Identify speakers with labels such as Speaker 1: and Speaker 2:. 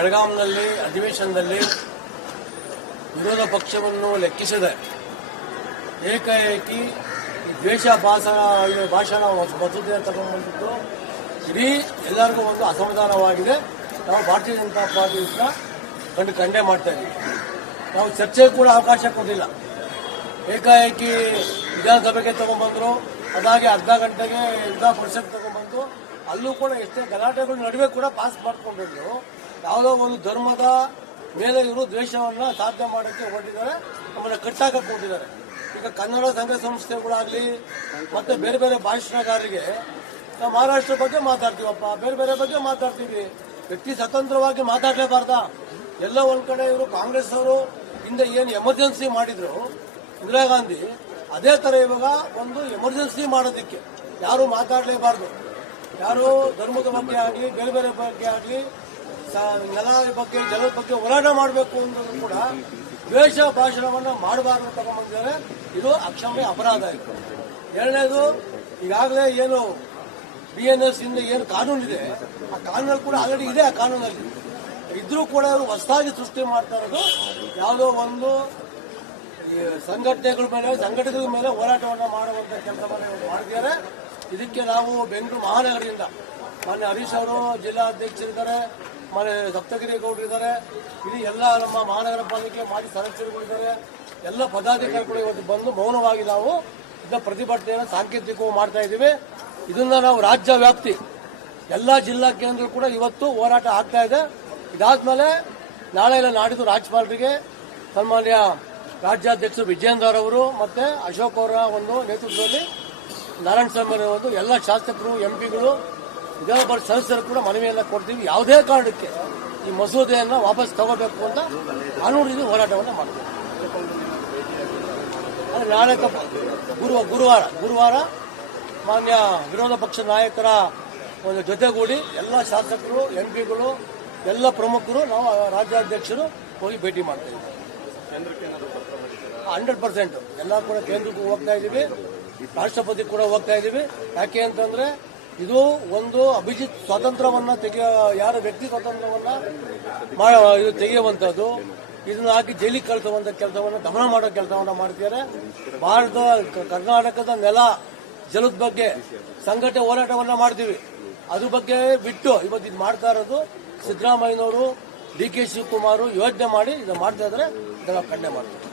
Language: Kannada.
Speaker 1: ಬೆಳಗಾಂನಲ್ಲಿ ಅಧಿವೇಶನದಲ್ಲಿ ವಿರೋಧ ಪಕ್ಷವನ್ನು ಲೆಕ್ಕಿಸದೆ ಏಕಾಏಕಿ ದ್ವೇಷ ಭಾಷಣ ಭಾಷಣ ಮಸೂದೆ ತಗೊಂಡ್ಬಂದಿದ್ದು ಇಡೀ ಎಲ್ಲರಿಗೂ ಒಂದು ಅಸಮಾಧಾನವಾಗಿದೆ. ನಾವು ಭಾರತೀಯ ಜನತಾ ಪಾರ್ಟಿಯಿಂದ ಕಂಡು ಖಂಡೆ ಮಾಡ್ತಾ ಇದ್ದೀವಿ. ನಾವು ಚರ್ಚೆಗೆ ಕೂಡ ಅವಕಾಶ ಕೊಟ್ಟಿಲ್ಲ. ಏಕಾಏಕಿ ವಿಧಾನಸಭೆಗೆ ತಗೊಂಡ್ಬಂದರು, ಅದಾಗಿ ಅರ್ಧ ಗಂಟೆಗೆ ವಿಧಾನ ಪರಿಷತ್ ತಗೊಂಡ್ಬಂದು ಅಲ್ಲೂ ಕೂಡ ಎಷ್ಟೇ ಗಲಾಟೆಗಳು ನಡುವೆ ಕೂಡ ಪಾಸ್ ಮಾಡಿಕೊಂಡಿದ್ರು ಯಾವುದೋ ಒಂದು ಧರ್ಮದ ಮೇಲೆ ಇವರು ದ್ವೇಷವನ್ನು ಸಾಧನೆ ಮಾಡೋಕ್ಕೆ ಹೊರಟಿದ್ದಾರೆ. ನಮ್ಮನ್ನ ಕಟ್ಟಾಕಕ್ಕೆ ಹೊರಟಿದ್ದಾರೆ ಈಗ ಕನ್ನಡ ಸಂಘ ಸಂಸ್ಥೆಗಳಾಗಲಿ, ಮತ್ತೆ ಬೇರೆ ಬೇರೆ ಭಾಷಣಗಾರರಿಗೆ ನಾವು ಮಹಾರಾಷ್ಟ್ರ ಬಗ್ಗೆ ಮಾತಾಡ್ತೀವಪ್ಪ. ಬೇರೆ ಬೇರೆ ಬಗ್ಗೆ ಮಾತಾಡ್ತೀವಿ. ವ್ಯಕ್ತಿ ಸ್ವತಂತ್ರವಾಗಿ ಮಾತಾಡಲೇಬಾರ್ದ. ಎಲ್ಲ ಒಂದ್ ಕಡೆ ಇವರು ಕಾಂಗ್ರೆಸ್ ಅವರು, ಹಿಂದೆ ಏನು ಎಮರ್ಜೆನ್ಸಿ ಮಾಡಿದ್ರು, ಇಂದಿರಾ ಗಾಂಧಿ, ಅದೇ ತರ ಇವಾಗ ಒಂದು ಎಮರ್ಜೆನ್ಸಿ ಮಾಡೋದಕ್ಕೆ. ಯಾರು ಮಾತಾಡಲೇಬಾರ್ದು. ಯಾರು ಧರ್ಮದ ಬಗ್ಗೆ ಆಗಲಿ, ಬೇರೆ ಬೇರೆ ಬಗ್ಗೆ ಆಗಲಿ ನೆಲ ಬಗ್ಗೆ ಜನರ ಬಗ್ಗೆ ಹೋರಾಟ ಮಾಡಬೇಕು ಅನ್ನೋದು ಕೂಡ ದ್ವೇಷ ಭಾಷಣವನ್ನು ಮಾಡಬಾರ್ದು ತಗೊಂಡ್ಬಂದಿದ್ದಾರೆ ಇದು ಅಕ್ಷಮ್ಯ ಅಪರಾಧ ಆಯಿತು ಎರಡನೇದು, ಈಗಾಗಲೇ ಏನು ಬಿ ಎನ್ ಎಸ್ ಇಂದ ಏನು ಕಾನೂನು ಇದೆ, ಆ ಕಾನೂನಲ್ಲಿ ಕೂಡ ಆಲ್ರೆಡಿ ಇದೆ ಆ ಕಾನೂನಲ್ಲಿ. ಇದ್ರೂ ಕೂಡ ಅವರು ಹೊಸದಾಗಿ ಸೃಷ್ಟಿ ಮಾಡ್ತಾ ಇರೋದು ಯಾವುದೋ ಒಂದು ಸಂಘಟನೆಗಳ ಮೇಲೆ ಸಂಘಟನೆಗಳ ಮೇಲೆ ಹೋರಾಟವನ್ನು ಮಾಡುವಂತ ಕೆಲಸವನ್ನು ಮಾಡಿದ್ದಾರೆ ಇದಕ್ಕೆ ನಾವು ಬೆಂಗಳೂರು ಮಹಾನಗರದಿಂದ ಮೊನ್ನೆ ಹರೀಶ್ ಅವರು ಜಿಲ್ಲಾ ಅಧ್ಯಕ್ಷರಿದ್ದಾರೆ ಸಪ್ತಗಿರಿ ಗೌಡರು ಇದ್ದಾರೆ. ಇಲ್ಲಿ ಎಲ್ಲ ನಮ್ಮ ಮಹಾನಗರ ಪಾಲಿಕೆ ಮಾಜಿ ಸದಸ್ಯರುಗಳಿದ್ದಾರೆ ಎಲ್ಲ ಪದಾಧಿಕಾರಿಗಳು ಇವತ್ತು ಬಂದು ಮೌನವಾಗಿ ನಾವು ಇದ್ದ ಪ್ರತಿಭಟನೆಯನ್ನು ಸಾಂಕೇತಿಕವಾಗಿ ಮಾಡ್ತಾ ಇದ್ದೀವಿ. ಇದನ್ನ ನಾವು ರಾಜ್ಯ ವ್ಯಾಪ್ತಿ, ಎಲ್ಲ ಜಿಲ್ಲಾ ಕೇಂದ್ರ ಕೂಡ ಇವತ್ತು ಹೋರಾಟ ಆಗ್ತಾ ಇದೆ. ಇದಾದ್ಮೇಲೆ ನಾಳೆ ಎಲ್ಲ ನಾಡಿದ್ದು ರಾಜ್ಯಪಾಲರಿಗೆ ಸನ್ಮಾನ್ಯ ರಾಜ್ಯಾಧ್ಯಕ್ಷರು ವಿಜೇಂದ್ರ ಅವರು ಮತ್ತೆ ಅಶೋಕ್ ಅವರ ಒಂದು ನೇತೃತ್ವದಲ್ಲಿ ನಾರಾಯಣ ಸ್ವಾಮಿ ಅವರು ಒಂದು ಎಲ್ಲ ಶಾಸಕರು ಎಂಪಿಗಳು ಪಿಗಳು ಪರಿಷತ್ ಸದಸ್ಯರು ಕೂಡ ಮನವಿಯನ್ನ ಕೊಡ್ತೀವಿ. ಯಾವುದೇ ಕಾರಣಕ್ಕೆ ಈ ಮಸೂದೆಯನ್ನು ವಾಪಸ್ ತಗೋಬೇಕು ಅಂತ ನಾನು ರೀತಿ ಹೋರಾಟವನ್ನು ಮಾಡ್ತೀವಿ. ನಾಳೆ ಗುರುವ ಗುರುವಾರ ಗುರುವಾರ ಮಾನ್ಯ ವಿರೋಧ ಪಕ್ಷ ನಾಯಕರ ಒಂದು ಜೊತೆಗೂಡಿ ಎಲ್ಲ ಶಾಸಕರು ಎಂಪಿಗಳು ಎಲ್ಲ ಪ್ರಮುಖರು ನಾವು ರಾಜ್ಯಾಧ್ಯಕ್ಷರು ಹೋಗಿ ಭೇಟಿ ಮಾಡ್ತಾ ಇದ್ದೀವಿ ಹಂಡ್ರೆಡ್ ಪರ್ಸೆಂಟ್. ಎಲ್ಲ ಕೂಡ ಕೇಂದ್ರಕ್ಕೂ ಹೋಗ್ತಾ ಇದ್ದೀವಿ. ರಾಷ್ಟ್ರಪತಿ ಕೂಡ ಹೋಗ್ತಾ ಇದ್ದೀವಿ. ಯಾಕೆ ಅಂತಂದ್ರೆ ಇದು ಒಂದು ಅಭಿಜಿತ್ ಸ್ವಾತಂತ್ರ್ಯವನ್ನ ತೆಗೆಯ, ಯಾರ ವ್ಯಕ್ತಿ ಸ್ವಾತಂತ್ರ್ಯವನ್ನ ಇದು ತೆಗೆಯುವಂಥದ್ದು, ಇದನ್ನ ಹಾಕಿ ಜೈಲಿಗೆ ಕಳಿಸುವಂತ ಕೆಲಸವನ್ನ, ದಮನ ಮಾಡೋ ಕೆಲಸವನ್ನ ಮಾಡ್ತಿದ್ದಾರೆ. ಭಾರತ, ಕರ್ನಾಟಕದ ನೆಲ, ಜಲದ ಬಗ್ಗೆ ಸಂಘಟನೆ ಹೋರಾಟವನ್ನ ಮಾಡ್ತೀವಿ. ಅದ್ರ ಬಗ್ಗೆ ಬಿಟ್ಟು ಇವತ್ತು ಇದು ಮಾಡ್ತಾ ಇರೋದು ಸಿದ್ದರಾಮಯ್ಯನವರು, ಡಿ ಕೆ ಶಿವಕುಮಾರ್ ಯೋಚನೆ ಮಾಡಿ ಇದನ್ನ ಮಾಡ್ತಾ ಇದ್ರೆ ಇದನ್ನ ಖಂಡನೆ ಮಾಡ್ತೀವಿ.